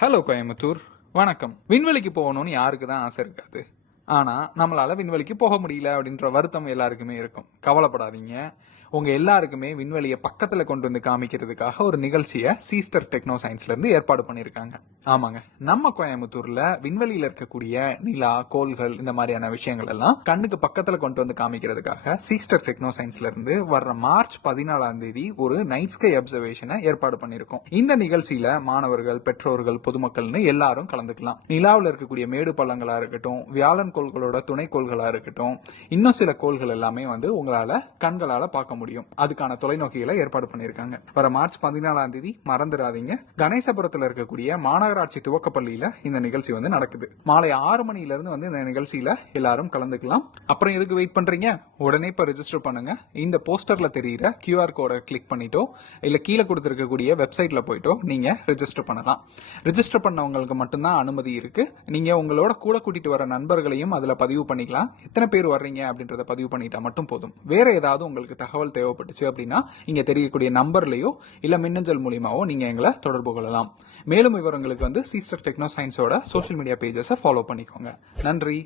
Hello Coimbatore, வணக்கம். விண்வெளிக்கு போகணும்னு யாருக்கு தான் ஆசை இருக்காது? ஆனா நம்மளால விண்வெளிக்கு போக முடியல அப்படின்ற வருத்தம் எல்லாருக்குமே இருக்கும். கவலைப்படாதீங்க, உங்க எல்லாருக்குமே விண்வெளியை பக்கத்துல கொண்டு வந்து காமிக்கிறதுக்காக ஒரு நிகழ்ச்சியை சீஸ்டர் டெக்னோ சயின்ஸ்ல இருந்து ஏற்பாடு பண்ணியிருக்காங்க. ஆமாங்க, நம்ம கோயம்புத்தூர்ல விண்வெளியில இருக்கக்கூடிய நிலா, கோள்கள் இந்த மாதிரியான விஷயங்கள் எல்லாம் கண்ணுக்கு பக்கத்துல கொண்டு வந்து காமிக்கிறதுக்காக சீஸ்டர் டெக்னோ சயின்ஸ்ல இருந்து வர்ற மார்ச் 14ஆம் தேதி ஒரு நைட் ஸ்கை அப்சர்வேஷனை ஏற்பாடு பண்ணியிருக்கோம். இந்த நிகழ்ச்சியில மாணவர்கள், பெற்றோர்கள், பொதுமக்கள்னு எல்லாரும் கலந்துக்கலாம். நிலாவில் இருக்கக்கூடிய மேடு பள்ளங்களா இருக்கட்டும், வியாழன் கோள்களோட துணைக்கோள்களா இருக்கட்டும், இன்னும் சில கோள்கள் எல்லாமே உங்களால கண்களால பார்க்க முடியும். அதுக்கான தொலைநோக்கிகளை ஏற்பாடு பண்ணியிருக்காங்க. வர மார்ச் 14ஆம் தேதி மறந்துடாதீங்க. கணேசபுரத்துல இருக்கக்கூடிய மாநகராட்சி துவக்கப்பள்ளியில இந்த நிகழ்ச்சி நடக்குது. மாலை 6 மணில இருந்து இந்த நிகழ்ச்சியில எல்லாரும் கலந்துக்கலாம். அப்புறம் எதுக்கு வெயிட் பண்றீங்க? உடனே இப்ப ரெஜிஸ்டர் பண்ணுங்க. இந்த போஸ்டர்ல தெரியுற QR கோடை கிளிக் பண்ணிட்டோ இல்ல கீழே கொடுத்திருக்கக்கூடிய வெப்சைட்ல போயிட்டோ நீங்க ரெஜிஸ்டர் பண்ணலாம். ரெஜிஸ்டர் பண்ணவங்களுக்கு மட்டும்தான் அனுமதி இருக்கு. நீங்க உங்களோட கூட கூட்டிட்டு வர நண்பர்களையும் அதுல பதிவு பண்ணிக்கலாம். எத்தனை பேர் வர்றீங்க அப்படின்றத பதிவு பண்ணிட்டா மட்டும் போதும். வேற ஏதாவது உங்களுக்கு தகவல் தேவைப்பட்டுச்சு அப்படின்னா இங்க தெரியக்கூடிய நம்பர்லயோ இல்ல மின்னஞ்சல் மூலியமாவோ நீங்க எங்களை தொடர்பு கொள்ளலாம். மேலும் விவரங்களுக்கு சீஸ்டர் டெக்னோ சயின்ஸோட சோஷியல் மீடியா பேஜஸை ஃபாலோ பண்ணிக்கோங்க. நன்றி.